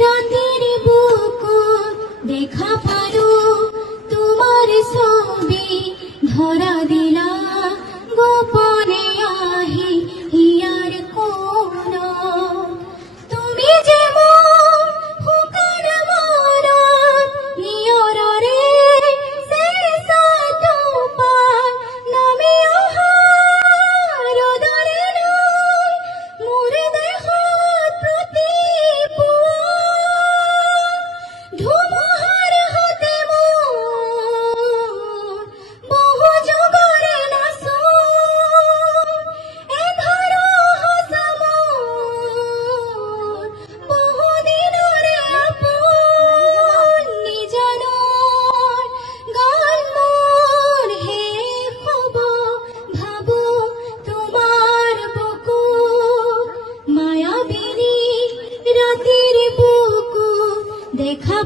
রাতের বুকু দেখা পারো তোমার ছবি ধরা দিলা গোপনে আহি হিয়ার কোন তুমি যে মোর হুকার মরণ নিয়রে শেষ তোমার নামে আহার দরে নয় মোর দেহ প্রতি ধুমহার হতে মোর বহু যুগরে নাশ এ ধরো হাসা মোর বহু দিনরে আপন নিজানোর গান মোর হে খবর ভাবো তোমার বুকু মায়াবিনী রাতের বুকু দেখা